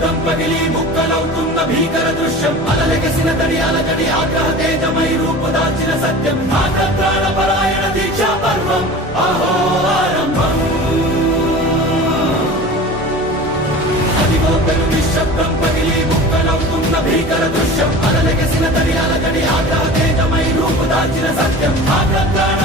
శబ్దం పగిలి ముక్కలవుతున్న భీకర దృశ్యం అలలెగసిన తడి అలజడి ఆగ్రహ తేజమై రూపుదాల్చిన సత్యం ఆగ్రత్రాణ పరాయణ దీక్షా పర్వం అహో ఆరంభం అదిగో పెను నిశ్శబ్దం పగిలి ముక్కలవుతున్న భీకర దృశ్యం అలలెగసిన తడి అలజడి ఆగ్రహ తేజమై రూపుదాల్చిన సత్యం ఆగ్రత్రాణ